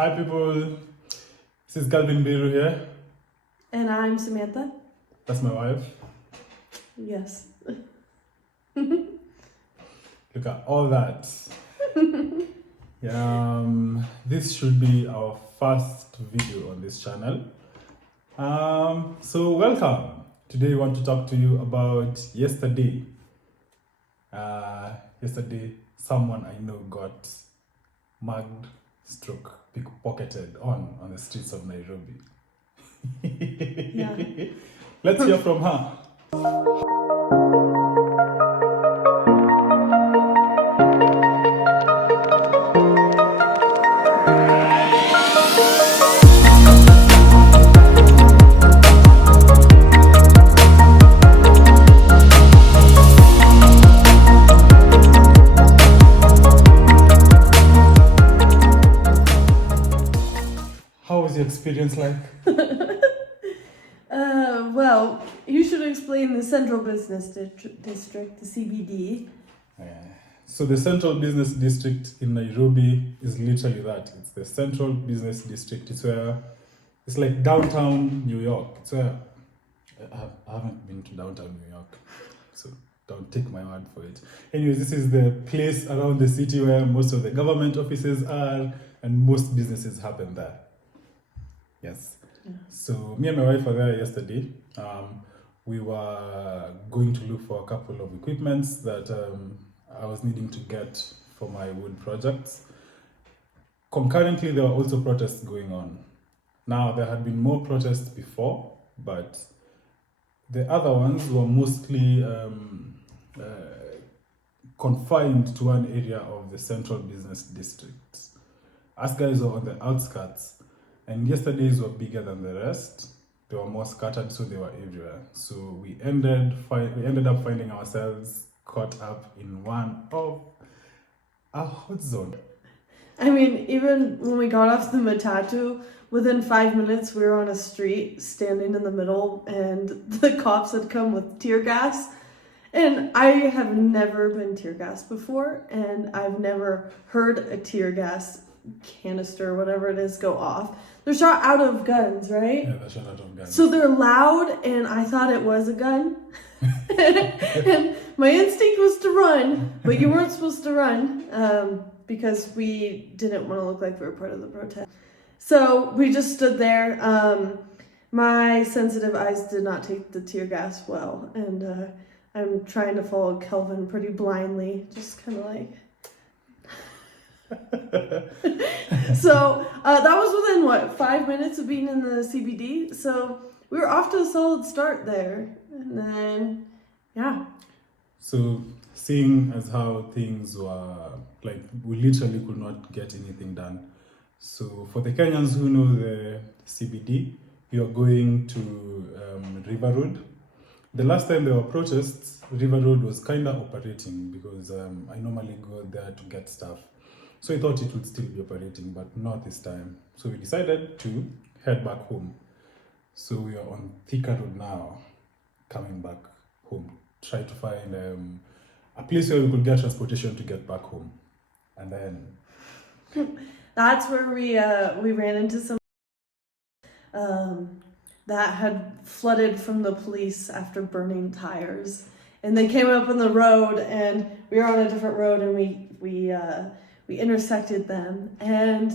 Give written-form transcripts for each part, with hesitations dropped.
Hi people, this is Kelvin Mbiru here. And I'm Samantha. That's my wife. Yes. Look at all that. This should be our first video on this channel. So welcome. Today we want to talk to you about yesterday. Yesterday, someone I know got mugged, pickpocketed on the streets of Nairobi. Yeah. Let's hear from her. How was your experience like? Well, you should explain the Central Business District, the CBD. So the Central Business District in Nairobi is literally that. It's the Central Business District. It's like downtown New York. It's where I haven't been to downtown New York, so don't take my word for it. Anyways, this is the place around the city where most of the government offices are and most businesses happen there. Yes. Yeah. So me and my wife were there yesterday. We were going to look for a couple of equipments that I was needing to get for my wood projects. Concurrently, there were also protests going on. Now, there had been more protests before, but the other ones were mostly confined to one area of the Central Business District. Us guys were on the outskirts, and yesterday's were bigger than the rest. They were more scattered, so they were everywhere. So we ended up finding ourselves caught up in one of a hot zone. I mean, even when we got off the matatu, within 5 minutes we were on a street standing in the middle and the cops had come with tear gas. And I have never been tear gassed before, and I've never heard a tear gas canister, whatever it is, go off. They're shot out of guns, right? Yeah, they're shot out of guns. So they're loud, and I thought it was a gun. And my instinct was to run, but you weren't supposed to run because we didn't want to look like we were part of the protest. So we just stood there. My sensitive eyes did not take the tear gas well, and I'm trying to follow Kelvin pretty blindly, just kind of like... So that was within 5 minutes of being in the CBD, so we were off to a solid start there, and then So seeing as how things were, like, we literally could not get anything done. So for the Kenyans who know the CBD, you are going to River Road. The last time there were protests, River Road was kind of operating because I normally go there to get stuff. So I thought it would still be operating, but not this time. So we decided to head back home. So we are on Thika Road now, coming back home. Try to find a place where we could get transportation to get back home. And then... That's where we ran into some that had flooded from the police after burning tires. And they came up on the road, and we were on a different road, and we intersected them, and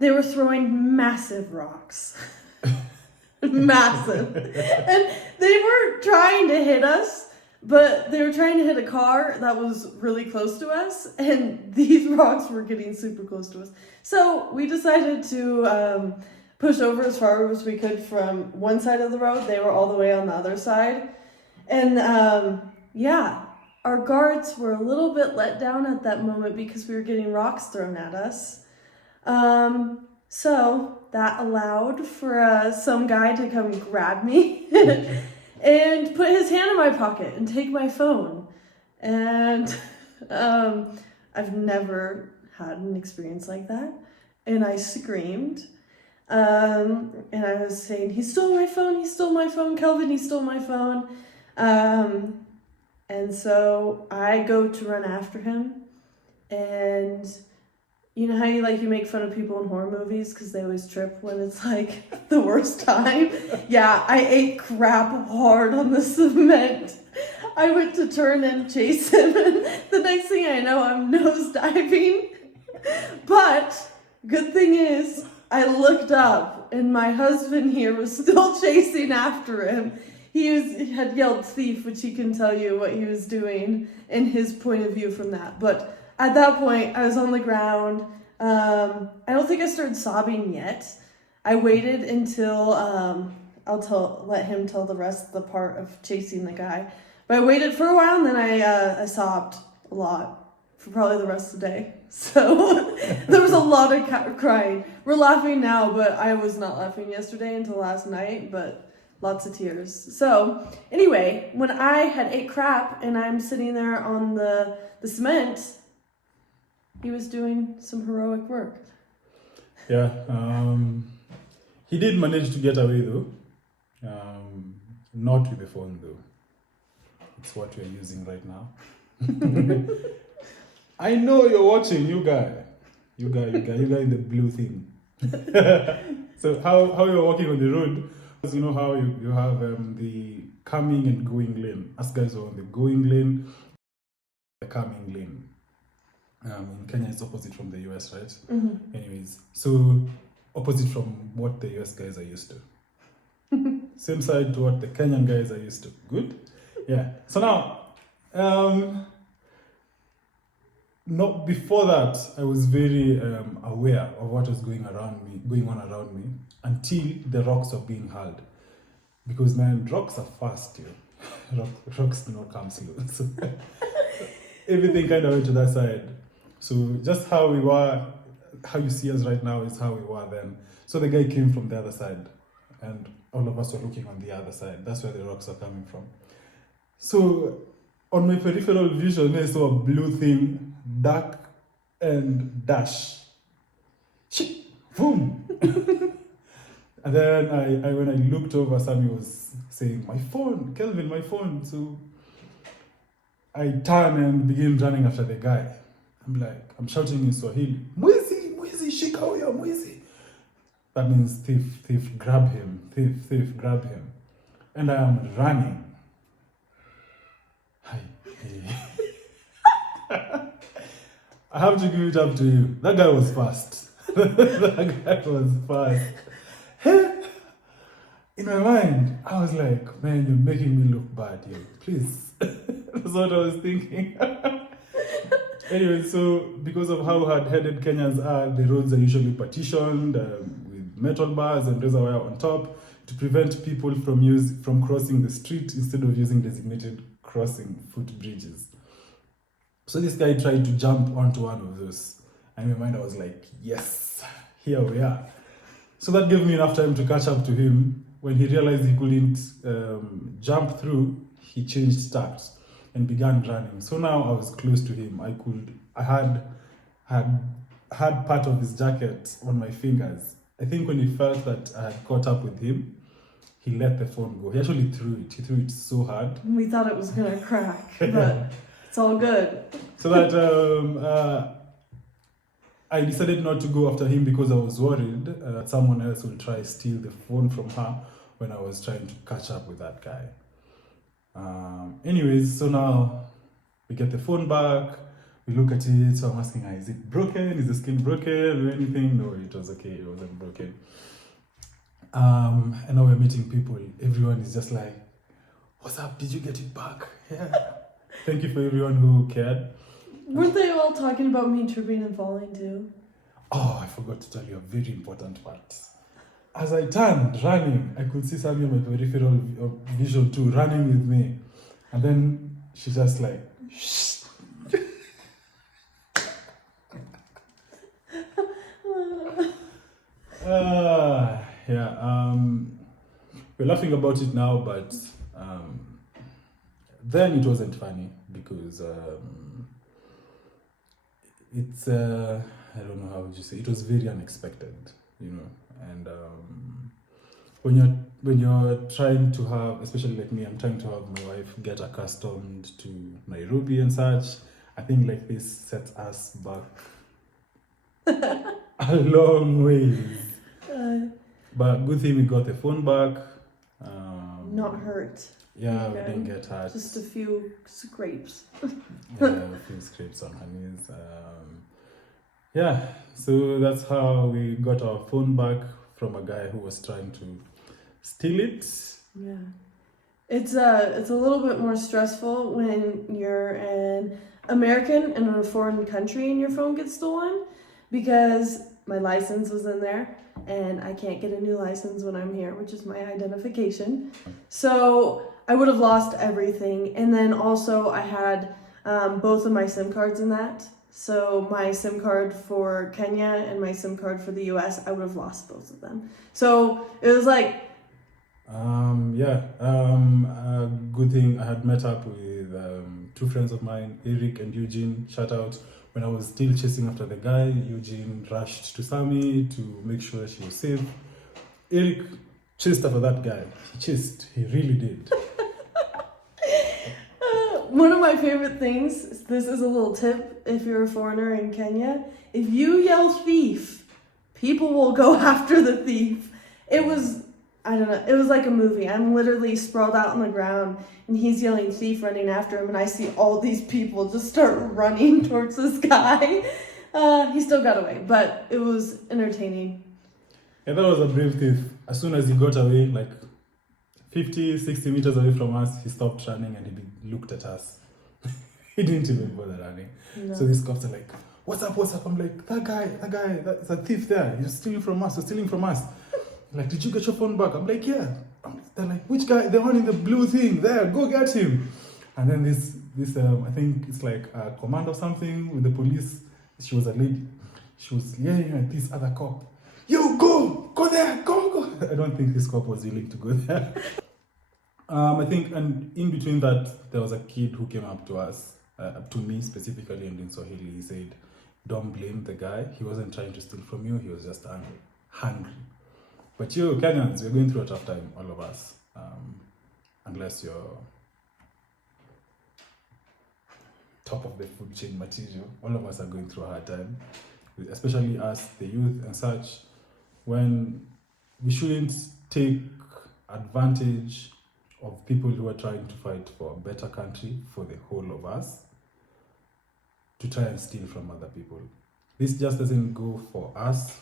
they were throwing massive rocks. Massive. And they were trying to hit us, but they were trying to hit a car that was really close to us, and these rocks were getting super close to us. So we decided to push over as far as we could from one side of the road. They were all the way on the other side. And our guards were a little bit let down at that moment because we were getting rocks thrown at us. So that allowed for some guy to come grab me and put his hand in my pocket and take my phone. And I've never had an experience like that. And I screamed. And I was saying, he stole my phone, Kelvin, he stole my phone. And so I go to run after him, and You know how you make fun of people in horror movies because they always trip when it's like the worst time? Yeah, I ate crap hard on the cement. I went to turn and chase him, and the next thing I know, I'm nosediving. But good thing is, I looked up, and my husband here was still chasing after him. He had yelled thief, which he can tell you what he was doing in his point of view from that. But at that point, I was on the ground. I don't think I started sobbing yet. I waited until let him tell the rest of the part of chasing the guy. But I waited for a while, and then I sobbed a lot for probably the rest of the day. So there was a lot of crying. We're laughing now, but I was not laughing yesterday until last night. But lots of tears. So anyway, when I had ate crap and I'm sitting there on the cement, he was doing some heroic work. Yeah, he did manage to get away though. Not with the phone though. It's what we're using right now. I know you're watching, you guy in the blue thing. So how you're walking on the road, you know how you have the coming and going lane. Us guys are on the going lane, the coming lane. In Kenya, it's opposite from the US, right? Mm-hmm. Anyways, so opposite from what the US guys are used to. Same side to what the Kenyan guys are used to. Good? Yeah. So now, not before that, I was very aware of what was going on around me, until the rocks were being hurled. Because man, rocks are fast, rocks do not come slow. So everything kind of went to that side. So just how we were, how you see us right now is how we were then. So the guy came from the other side, and all of us were looking on the other side. That's where the rocks are coming from. So on my peripheral vision, I saw a blue thing, dark and dash. Shit, boom. And then I when I looked over, Sammy was saying, "My phone, Kelvin, my phone." So I turned and began running after the guy. I'm shouting in Swahili, "Mwizi, mwizi, shika huyo, mwizi." That means thief, grab him, thief, grab him. And I am running. Hi. I have to give it up to you. That guy was fast. That guy was fast. In my mind, I was like, man, you're making me look bad, yo. Please. That's what I was thinking. Anyway, so because of how hard-headed Kenyans are, the roads are usually partitioned with metal bars and razor wire on top to prevent people from crossing the street instead of using designated crossing footbridges. So this guy tried to jump onto one of those. And in my mind, I was like, yes, here we are. So that gave me enough time to catch up to him. When he realized he couldn't jump through, he changed tacks and began running. So now I was close to him. I had part of his jacket on my fingers. I think when he felt that I had caught up with him, he let the phone go. He actually threw it. He threw it so hard. We thought it was gonna crack, but it's all good. So that I decided not to go after him because I was worried that someone else will try to steal the phone from her when I was trying to catch up with that guy. Anyways, so now we get the phone back, we look at it, so I'm asking her, is it broken? Is the screen broken or anything? No, it was okay, it wasn't broken. And now we're meeting people. Everyone is just like, what's up? Did you get it back? Yeah. Thank you for everyone who cared. Weren't they all talking about me tripping and falling too? Oh, I forgot to tell you a very important part. As I turned, running, I could see Sammy on my peripheral vision too, running with me. And then she just like, shh. We're laughing about it now, but then it wasn't funny because it's I don't know how would you say, it was very unexpected, and when you're trying to have, especially like me, I'm trying to have my wife get accustomed to Nairobi and such. I think like this sets us back A long ways. Uh, But good thing we got the phone back. Not hurt. Yeah, we Good. didn't get hurt. Just a few scrapes. Yeah, a few scrapes on her knees. Yeah, so that's how we got our phone back from a guy who was trying to steal it. Yeah. It's a little bit more stressful when you're an American in a foreign country and your phone gets stolen, because my license was in there and I can't get a new license when I'm here, which is my identification. So I would have lost everything. And then also I had both of my SIM cards in that. So my SIM card for Kenya and my SIM card for the US, I would have lost both of them. So it was like, a good thing I had met up with two friends of mine, Eric and Eugene. Shout out. When I was still chasing after the guy, Eugene rushed to Sammy to make sure she was safe. Eric chased after that guy. He really did. one of my favorite things, this is a little tip if you're a foreigner in Kenya, if you yell thief, people will go after the thief. It was, I don't know, it was like a movie. I'm literally sprawled out on the ground and he's yelling thief, running after him, and I see all these people just start running towards this guy. He still got away, but it was entertaining. Yeah, that was a brave thief. As soon as he got away, like 50, 60 meters away from us, he stopped running and he looked at us. He didn't even bother running. No. So these cops are like, what's up? I'm like, that guy, that's a thief there. You're stealing from us. Like, did you get your phone back? I'm like, yeah. They're like, which guy? The one in the blue thing. There, go get him. And then this I think it's like a command or something with the police. She was a lady. She was yelling at this other cop. You go there, go. I don't think this cop was willing to go there. I think, and in between that, there was a kid who came up to us, to me specifically, and in Swahili, he said, don't blame the guy. He wasn't trying to steal from you. He was just hungry. But you, Kenyans, we're going through a tough time, all of us. Unless you're top of the food chain material, all of us are going through a hard time. Especially us, the youth and such, when we shouldn't take advantage of people who are trying to fight for a better country for the whole of us to try and steal from other people. This just doesn't go for us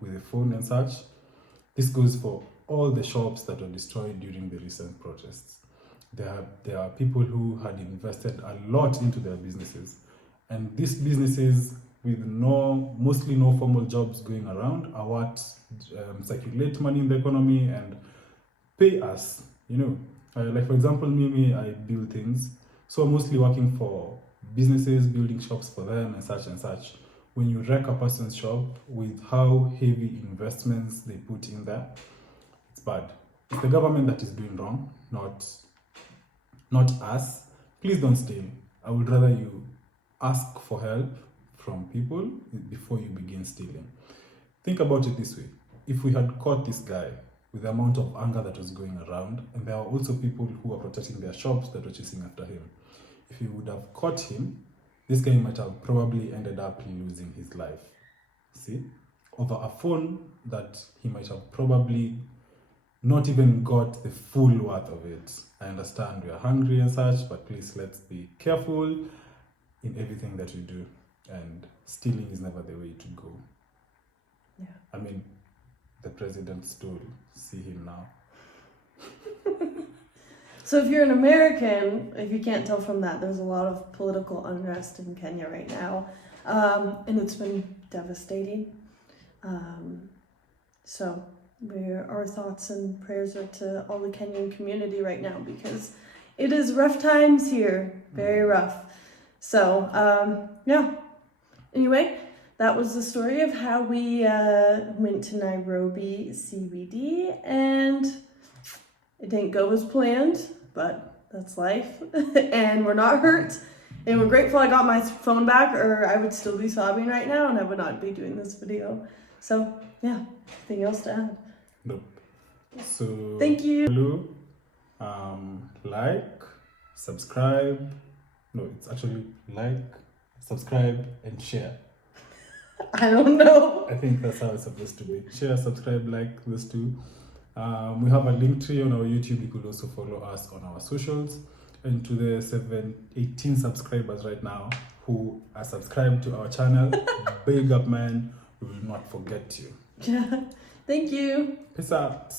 with the phone and such. This goes for all the shops that were destroyed during the recent protests. There are people who had invested a lot into their businesses, and these businesses with mostly no formal jobs going around are what circulate money in the economy and pay us. Like for example, me, I build things, so I'm mostly working for businesses, building shops for them and such and such. When you wreck a person's shop with how heavy investments they put in there, it's bad. It's the government that is doing wrong, not us. Please don't steal. I would rather you ask for help from people before you begin stealing. Think about it this way. If we had caught this guy with the amount of anger that was going around, and there are also people who were protecting their shops that were chasing after him, if we would have caught him, this guy might have probably ended up losing his life. See? Over a phone that he might have probably not even got the full worth of it. I understand we are hungry and such, but please let's be careful in everything that we do. And stealing is never the way to go. Yeah. I mean, the president stole. See him now. So if you're an American, if you can't tell from that, there's a lot of political unrest in Kenya right now. And it's been devastating. So our thoughts and prayers are to all the Kenyan community right now, because it is rough times here, very rough. So, yeah. Anyway, that was the story of how we went to Nairobi CBD, and it didn't go as planned, but that's life. And we're not hurt. And we're grateful I got my phone back, or I would still be sobbing right now and I would not be doing this video. So, yeah, anything else to add? Nope. So, thank you. Like, subscribe. No, it's actually like, subscribe, and share. I don't know. I think that's how it's supposed to be. Share, subscribe, like this too. We have a link tree on our YouTube. You could also follow us on our socials. And to the 18 subscribers right now who are subscribed to our channel, big up, man. We will not forget you. Yeah. Thank you. Peace out.